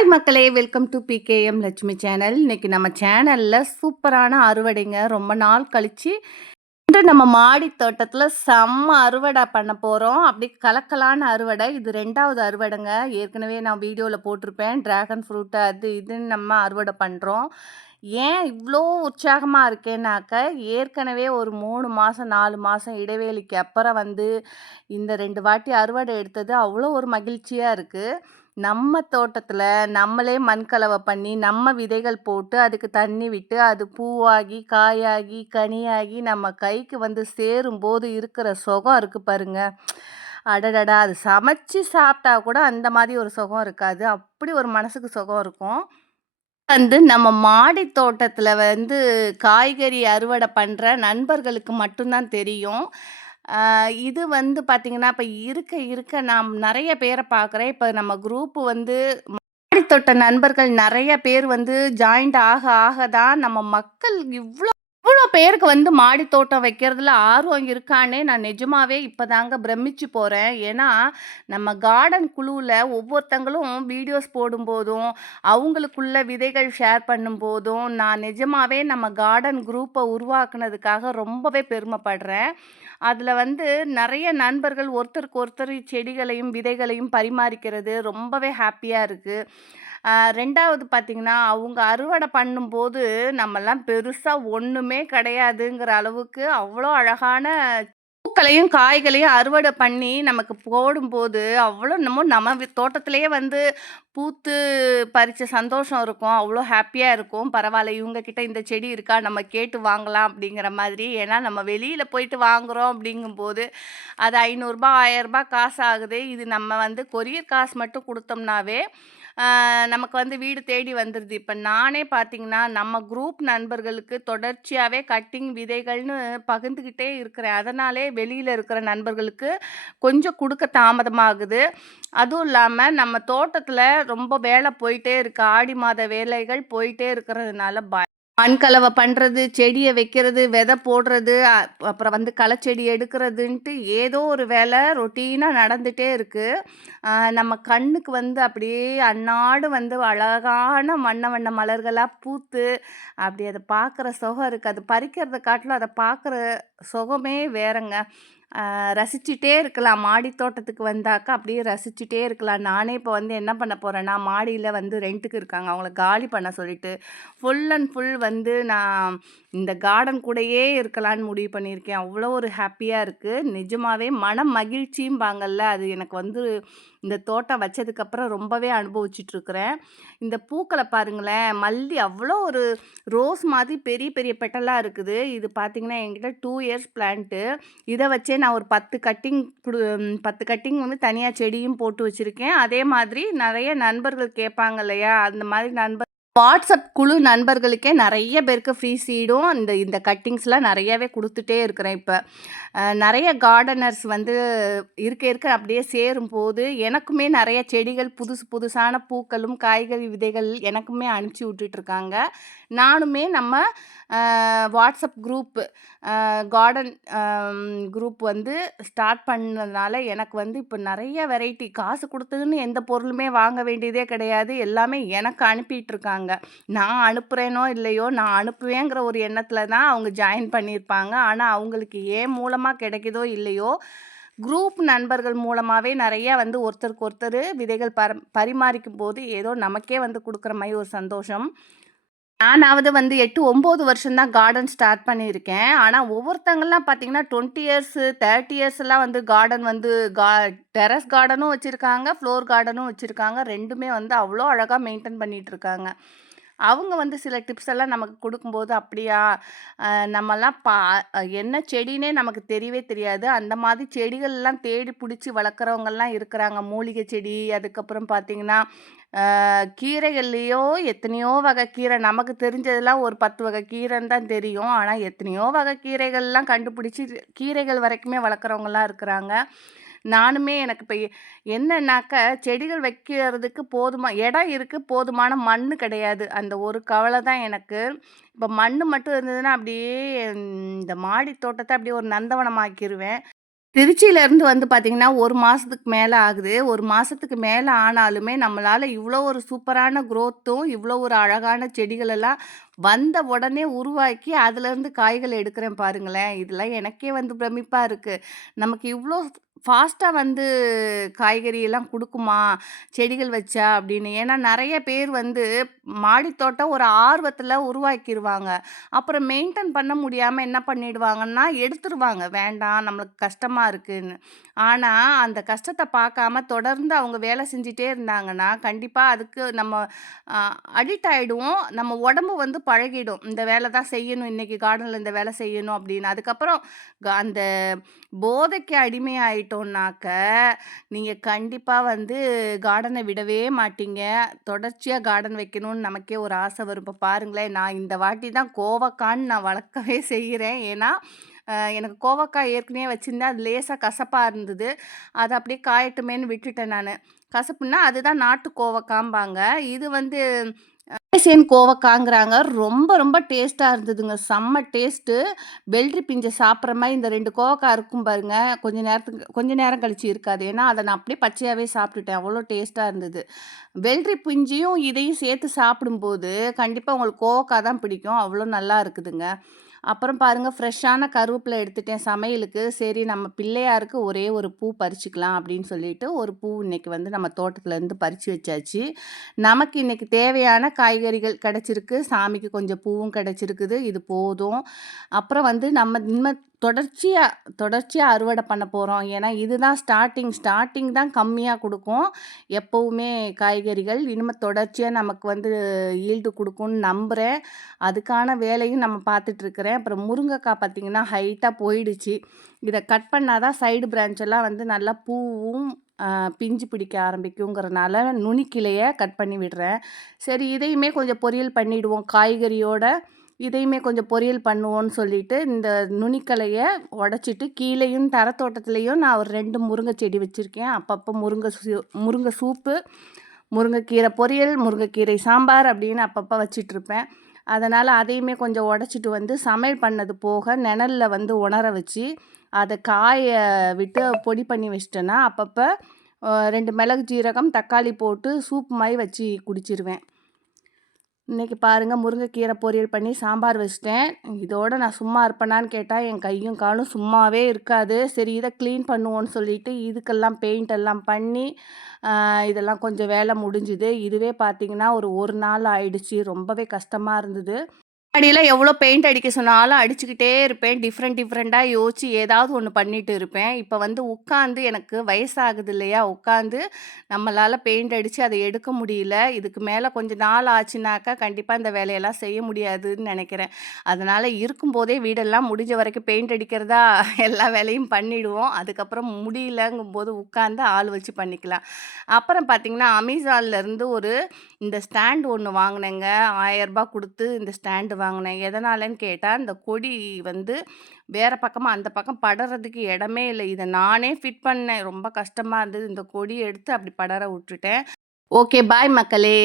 Hi மக்களே welcome to PKM Lakshmi channel இன்னைக்கு நம்ம சேனலில் சூப்பரான அறுவடைங்க. ரொம்ப நாள் கழித்து இன்று நம்ம மாடி தோட்டத்தில் செம்ம அறுவடை பண்ண போகிறோம் அப்படி கலக்கலான அறுவடை. இது ரெண்டாவது அறுவடைங்க. ஏற்கனவே நான் வீடியோவில் போட்டிருப்பேன். ட்ராகன் ஃப்ரூட்டு அது இதுன்னு நம்ம அறுவடை பண்ணுறோம் ஏன் இவ்வளோ உற்சாகமாக இருக்கேன்னாக்க ஏற்கனவே ஒரு மூணு மாதம் நாலு மாதம் இடைவேளைக்கு அப்புறம் வந்து இந்த ரெண்டு வாட்டி அறுவடை எடுத்தது அவ்வளோ ஒரு மகிழ்ச்சியாக இருக்குது நம்ம தோட்டத்தில் நம்மளே மண்கலவை பண்ணி நம்ம விதைகள் போட்டு அதுக்கு தண்ணி விட்டு அது பூவாகி காயாகி கனியாகி நம்ம கைக்கு வந்து சேரும்போது இருக்கிற சுகம் இருக்குது பாருங்க. அடடடா! அது சமைச்சு சாப்பிட்டா கூட அந்த மாதிரி ஒரு சுகம் இருக்காது. அப்படி ஒரு மனசுக்கு சுகம் இருக்கும். வந்து நம்ம மாடி தோட்டத்தில் வந்து காய்கறி அறுவடை பண்ணுற நண்பர்களுக்கு மட்டும்தான் தெரியும். இது வந்து பார்த்திங்கன்னா, இப்போ இருக்க இருக்க நான் நிறைய பேரை பார்க்குறேன். இப்போ நம்ம குரூப் வந்து மாடித்தொட்ட நண்பர்கள் நிறைய பேர் வந்து ஜாயிண்ட் ஆக ஆக தான் நம்ம மக்கள் இவ்வளோ பேருக்கு வந்து மாடி தோட்டம் வைக்கிறதுல ஆர்வம் இருக்கானே நான் நிஜமாவே இப்போதாங்க பிரமிச்சு போகிறேன் ஏன்னா நம்ம கார்டன் குழுவில் ஒவ்வொருத்தங்களும் வீடியோஸ் போடும்போதும் அவங்களுக்குள்ள விதைகள் ஷேர் பண்ணும்போதும் நான் நிஜமாவே நம்ம கார்டன் குரூப்பை உருவாக்குனதுக்காக ரொம்பவே பெருமைப்படுறேன். அதில் வந்து நிறைய நண்பர்கள் ஒருத்தருக்கு ஒருத்தர் செடிகளையும் விதைகளையும் பரிமாறிக்கிறது ரொம்பவே ஹாப்பியாக இருக்குது ரெண்டாவது பார்த்திங்கன்னா அவங்க அறுவடை பண்ணும்போது நம்மலாம் பெருசாக ஒன்றுமே கிடையாதுங்கிற அளவுக்கு அவ்வளோ அழகான பூக்களையும் காய்களையும் அறுவடை பண்ணி நமக்கு போடும்போது அவ்வளோ நம்ம நம்ம தோட்டத்திலேயே வந்து பூத்து பறித்த சந்தோஷம் இருக்கும். அவ்வளோ ஹாப்பியாக இருக்கும். பரவாயில்ல இவங்கக்கிட்ட இந்த செடி இருக்கா? நம்ம கேட்டு வாங்கலாம் அப்படிங்கிற மாதிரி. ஏன்னா நம்ம வெளியில் போயிட்டு வாங்குகிறோம் அப்படிங்கும்போது அது ஐநூறுரூபா ஆயரரூபா காசு ஆகுது இது நம்ம வந்து கொரியர் காசு மட்டும் கொடுத்தோம்னாவே நமக்கு வந்து வீடு தேடி வந்துடுது இப்போ நானே பார்த்தீங்கன்னா நம்ம குரூப் நண்பர்களுக்கு தொடர்ச்சியாகவே கட்டிங் விதைகள்னு பகிர்ந்துக்கிட்டே இருக்கிறேன். அதனாலே வெளியில் இருக்கிற நண்பர்களுக்கு கொஞ்சம் கொடுக்க தாமதமாகுது. அதுவும் இல்லாமல் நம்ம தோட்டத்தில் ரொம்ப வேலை போயிட்டே இருக்குது ஆடி மாத வேலைகள் போயிட்டே இருக்கிறதுனால ப மண் கலவை பண்ணுறது செடியை வைக்கிறது விதை போடுறது அப்புறம் வந்து களைச்செடி எடுக்கிறதுன்ட்டு ஏதோ ஒரு வேலை ரொட்டீனாக நடந்துகிட்டே இருக்குது நம்ம கண்ணுக்கு வந்து அப்படியே அன்னாடு வந்து அழகான வண்ண வண்ண மலர்களாக பூத்து அப்படி அதை பார்க்குற சுகம் இருக்குது அது பறிக்கிறத காட்டிலும் அதை பார்க்குற சுகமே வேறங்க. ரசிச்சுட்டே இருக்கலாம். மாடி தோட்டத்துக்கு வந்தாக்கா அப்படியே ரசிச்சுட்டே இருக்கலாம். நானே இப்போ வந்து என்ன பண்ண போகிறேன்னா மாடியில் வந்து ரெண்ட்டுக்கு இருக்காங்க. அவங்கள காலி பண்ண சொல்லிட்டு ஃபுல் அண்ட் ஃபுல் வந்து நான் இந்த கார்டன் கூடயே இருக்கலான்னு முடிவு பண்ணியிருக்கேன். அவ்வளோ ஒரு ஹாப்பியாக இருக்குது நிஜமாகவே மனம் மகிழ்ச்சியும்பாங்கல்ல அது எனக்கு வந்து இந்த தோட்டம் வச்சதுக்கப்புறம் ரொம்பவே அனுபவிச்சிட்ருக்குறேன். இந்த பூக்களை பாருங்களேன் மல்லி அவ்வளோ ஒரு ரோஸ் மாதிரி பெரிய பெரிய பெட்டலாக இருக்குது. இது பார்த்திங்கன்னா என்கிட்ட டூ இயர்ஸ் பிளான்ட்டு. இதை வச்சே நான் ஒரு பத்து கட்டிங் பத்து கட்டிங் வந்து தனியாக செடியும் போட்டு வச்சுருக்கேன். அதே மாதிரி நிறைய நண்பர்கள் கேட்பாங்க இல்லையா அந்த மாதிரி நண்பர் வாட்ஸ்அப் குழு நண்பர்களுக்கே நிறைய பேருக்கு ஃப்ரீ சீடும் இந்த இந்த கட்டிங்ஸ்லாம் நிறையவே கொடுத்துட்டே இருக்கிறேன் இப்போ. நிறைய கார்டனர்ஸ் வந்து இருக்க இருக்க அப்படியே சேரும்போது எனக்குமே நிறைய செடிகள் புதுசு புதுசான பூக்களும் காய்கறி விதைகள் எனக்குமே அனுப்பிச்சி விட்டுட்ருக்காங்க நானுமே நம்ம வாட்ஸ்அப் குரூப் கார்டன் குரூப் வந்து ஸ்டார்ட் பண்ணதுனால எனக்கு வந்து இப்போ நிறைய வெரைட்டி காசு கொடுத்ததுன்னு எந்த பொருளுமே வாங்க வேண்டியதே கிடையாது. எல்லாமே எனக்கு அனுப்பிட்டுருக்காங்க நான் அனுப்புகிறேனோ இல்லையோ நான் அனுப்புவேங்கிற ஒரு எண்ணத்தில் தான் அவங்க ஜாயின் பண்ணியிருப்பாங்க. ஆனால் அவங்களுக்கு ஏன் மூலமாக கிடைக்குதோ இல்லையோ குரூப் நண்பர்கள் மூலமாகவே நிறையா வந்து ஒருத்தருக்கு ஒருத்தர் விதைகள் பர பரிமாறிக்கும் போது ஏதோ நமக்கே வந்து கொடுக்குற மாதிரி ஒரு சந்தோஷம். நானாவது வந்து எட்டு ஒம்பது வருஷம் தான் கார்டன் ஸ்டார்ட் பண்ணியிருக்கேன். ஆனால் ஒவ்வொருத்தங்கள்லாம் பார்த்தீங்கன்னா டுவெண்ட்டி இயர்ஸு தேர்ட்டி இயர்ஸ்லாம் வந்து கார்டன் வந்து கா டெரஸ் கார்டனும் வச்சுருக்காங்க ஃப்ளோர் கார்டனும் வச்சுருக்காங்க. ரெண்டுமே வந்து அவ்வளோ அழகாக மெயின்டைன் பண்ணிகிட்ருக்காங்க அவங்க வந்து சில டிப்ஸ் எல்லாம் நமக்கு கொடுக்கும்போது அப்படியா நம்மலாம் பா என்ன செடினே நமக்கு தெரியவே தெரியாது. அந்த மாதிரி செடிகள்லாம் தேடி பிடிச்சி வளர்க்குறவங்கெல்லாம் இருக்கிறாங்க. மூலிகை செடி அதுக்கப்புறம் பார்த்திங்கன்னா கீரைகள்லேயோ எத்தனையோ வகை கீரை. நமக்கு தெரிஞ்சதெல்லாம் ஒரு பத்து வகை கீரைன்னு தான் தெரியும். ஆனால் எத்தனையோ வகை கீரைகள்லாம் கண்டுபிடிச்சி கீரைகள் வரைக்குமே வளர்க்குறவங்களாம் இருக்கிறாங்க. நானுமே எனக்கு இப்போ என்னன்னாக்க செடிகள் வைக்கிறதுக்கு போதுமா இடம் இருக்குது போதுமான மண் கிடையாது. அந்த ஒரு கவலை தான் எனக்கு. இப்போ மண் மட்டும் இருந்ததுன்னா அப்படியே இந்த மாடி தோட்டத்தை அப்படியே ஒரு நந்தவனம் ஆக்கிடுவேன் திருச்சியிலேருந்து வந்து பார்த்திங்கன்னா ஒரு மாதத்துக்கு மேலே ஆகுது. ஒரு மாதத்துக்கு மேலே ஆனாலுமே, நம்மளால் இவ்வளோ ஒரு சூப்பரான க்ரோத்தும் இவ்வளோ ஒரு அழகான செடிகளெல்லாம் வந்த உடனே உருவாக்கி, அதுலேருந்து காய்கள் எடுக்கிறேன் பாருங்களேன். இதெல்லாம் எனக்கே வந்து பிரமிப்பாக இருக்குது நமக்கு இவ்வளோ ஃபாஸ்ட்டாக வந்து காய்கறியெல்லாம் கொடுக்குமா செடிகள் வச்சா அப்படின்னு. ஏன்னா நிறைய பேர் வந்து மாடித்தோட்டம் ஒரு ஆர்வத்தில் உருவாக்கிடுவாங்க அப்புறம் மெயின்டெயின் பண்ண முடியாமல் என்ன பண்ணிடுவாங்கன்னா, எடுத்துருவாங்க. வேண்டாம் நம்மளுக்கு கஷ்டமாக இருக்குதுன்னு ஆனால் அந்த கஷ்டத்தை பார்க்காம தொடர்ந்து அவங்க வேலை செஞ்சிட்டே இருந்தாங்கன்னா, கண்டிப்பாக அதுக்கு நம்ம அடிக்ட் ஆகிடுவோம் நம்ம உடம்பு வந்து பழகிடும். இந்த வேலை தான் செய்யணும். இன்னைக்கு கார்டனில் இந்த வேலை செய்யணும் அப்படின்னு. அதுக்கப்புறம் க அந்த போதைக்கு கேட்டோன்னாக்க நீங்கள் கண்டிப்பாக வந்து கார்டனை விடவே மாட்டீங்க. தொடர்ச்சியாக கார்டன் வைக்கணும்னு நமக்கே ஒரு ஆசை வரும். இப்போ பாருங்களேன், நான் இந்த வாட்டி தான் கோவக்கான்னு நான் வளர்க்கவே செய்கிறேன் ஏன்னா, எனக்கு கோவக்காய் ஏற்கனவே வச்சுருந்தேன் அது லேசாக கசப்பாக இருந்தது. அதை அப்படியே காயட்டுமேன்னு விட்டுட்டேன் நான் கசப்புன்னா, அதுதான் நாட்டு கோவக்காம்பாங்க. இது வந்து மலேசியன் கோவக்காங்கிறாங்க. ரொம்ப ரொம்ப டேஸ்ட்டாக இருந்ததுங்க. செம்ம டேஸ்ட்டு. வெள்ளரி பிஞ்சை சாப்பிட்ற மாதிரி இந்த ரெண்டு கோவக்காய் இருக்கும் பாருங்க. கொஞ்ச நேரத்துக்கு கொஞ்ச நேரம் கழிச்சு இருக்காது. ஏன்னா, அதை நான் அப்படியே பச்சையாகவே சாப்பிட்டுட்டேன். அவ்வளோ டேஸ்ட்டாக இருந்தது. வெள்ளரி பிஞ்சையும், இதையும் சேர்த்து சாப்பிடும்போது, கண்டிப்பாக உங்களுக்கு கோவக்காய் தான் பிடிக்கும். அவ்வளோ நல்லா இருக்குதுங்க. அப்புறம் பாருங்க ஃப்ரெஷ்ஷான கருவேப்பிலை எடுத்துட்டேன் சமையலுக்கு. சரி நம்ம பிள்ளையாருக்கு ஒரே ஒரு பூ பறிச்சுக்கலாம் அப்படின்னு சொல்லிட்டு, ஒரு பூ இன்னைக்கு வந்து நம்ம தோட்டத்துலேருந்து பறித்து வச்சாச்சு. நமக்கு இன்றைக்கி தேவையான காய்கறிகள் கிடச்சிருக்கு சாமிக்கு கொஞ்சம் பூவும் கிடச்சிருக்குது இது போதும். அப்புறம் வந்து நம்ம இனிமே தொடர்ச்சியாக தொடர்ச்சியாக அறுவடை பண்ண போகிறோம் ஏன்னா, இதுதான் ஸ்டார்டிங் ஸ்டார்ட்டிங் தான் கம்மியாக கொடுக்கும் எப்போவுமே காய்கறிகள். இனிமேல் தொடர்ச்சியாக நமக்கு வந்து ஈல்டு கொடுக்கும்னு நம்புகிறேன் அதுக்கான வேலையும் நம்ம பார்த்துட்ருக்குறேன் அப்புறம் முருங்கைக்காய் பார்த்தீங்கன்னா, ஹைட்டாக போயிடுச்சு. இதை கட் பண்ணால் தான் சைடு பிரான்ச்செல்லாம் வந்து நல்லா பூவும், பிஞ்சு பிடிக்க ஆரம்பிக்குங்கிறனால, நுனிக்கிளைய கட் பண்ணி விடுறேன். சரி இதையுமே கொஞ்சம் பொரியல் பண்ணிவிடுவோம் காய்கறியோட இதையுமே கொஞ்சம் பொரியல் பண்ணுவோன்னு சொல்லிட்டு, இந்த நுனிக்கிளைய உடச்சிட்டு கீழேயும் தரத்தோட்டத்துலேயும் நான் ஒரு ரெண்டு முருங்கை செடி வச்சுருக்கேன் அப்பப்போ முருங்கை சூ முருங்கை சூப்பு, முருங்கைக்கீரை பொரியல், முருங்கைக்கீரை சாம்பார் அப்படின்னு அப்பப்போ வச்சுட்ருப்பேன். அதனால் அதையுமே கொஞ்சம் உடச்சிட்டு வந்து சமையல் பண்ணது போக, நிழலில் வந்து உணர வச்சு, அதை காய விட்டு பொடி பண்ணி வச்சிட்டேன்னா அப்பப்போ ரெண்டு மிளகு, ஜீரகம், தக்காளி போட்டு சூப் மாதிரி வச்சு குடிச்சிருவேன். இன்றைக்கி பாருங்கள் முருங்கைக்கீரை பொரியல் பண்ணி சாம்பார் வச்சுட்டேன். இதோடு நான் சும்மா இருப்பேனான்னு கேட்டால் என் கையும் காலும் சும்மாவே இருக்காது. சரி இதை க்ளீன் பண்ணுவோன்னு சொல்லிட்டு, இதுக்கெல்லாம் பெயிண்ட் எல்லாம் பண்ணி, இதெல்லாம் கொஞ்சம் வேலை முடிஞ்சுது. இதுவே பார்த்தீங்கன்னா, ஒரு ஒரு நாள் ஆயிடுச்சு. ரொம்பவே கஷ்டமாக இருந்தது. அடியில் எவ்வளோ பெயிண்ட் அடிக்க சொன்னாலும் அடிச்சுக்கிட்டே இருப்பேன். டிஃப்ரெண்ட் டிஃப்ரெண்ட்டாக யோசிச்சு ஏதாவது ஒன்று பண்ணிட்டு இருப்பேன். இப்போ வந்து உட்காந்து எனக்கு வயசாகுது இல்லையா? உட்காந்து நம்மளால் பெயிண்ட் அடித்து அதை எடுக்க முடியல. இதுக்கு மேலே கொஞ்ச நாள் ஆச்சுனாக்கா, கண்டிப்பாக இந்த வேலையெல்லாம் செய்ய முடியாதுன்னு நினைக்கிறேன் அதனால் இருக்கும்போதே வீடெல்லாம் முடிஞ்ச வரைக்கும் பெயிண்ட் அடிக்கிறதா எல்லா வேலையும் பண்ணிடுவோம். அதுக்கப்புறம் முடியலங்கும்போது உட்காந்து ஆள் வச்சு பண்ணிக்கலாம். அப்புறம் பார்த்திங்கன்னா அமேசான்லேருந்து ஒரு இந்த ஸ்டாண்ட் ஒன்று வாங்கினேங்க ரூ. 1000 குடுத்து இந்த ஸ்டாண்டு வாங்கினேன் எதனாலன்னு கேட்டால் இந்த கொடி வந்து வேறு பக்கமாக அந்த பக்கம் படறதுக்கு இடமே இல்லை இதை நானே ஃபிட் பண்ணேன். ரொம்ப கஷ்டமாக இருந்தது. இந்த கொடி எடுத்து அப்படி படர விட்டுட்டேன். ஓகே பாய் மக்களே!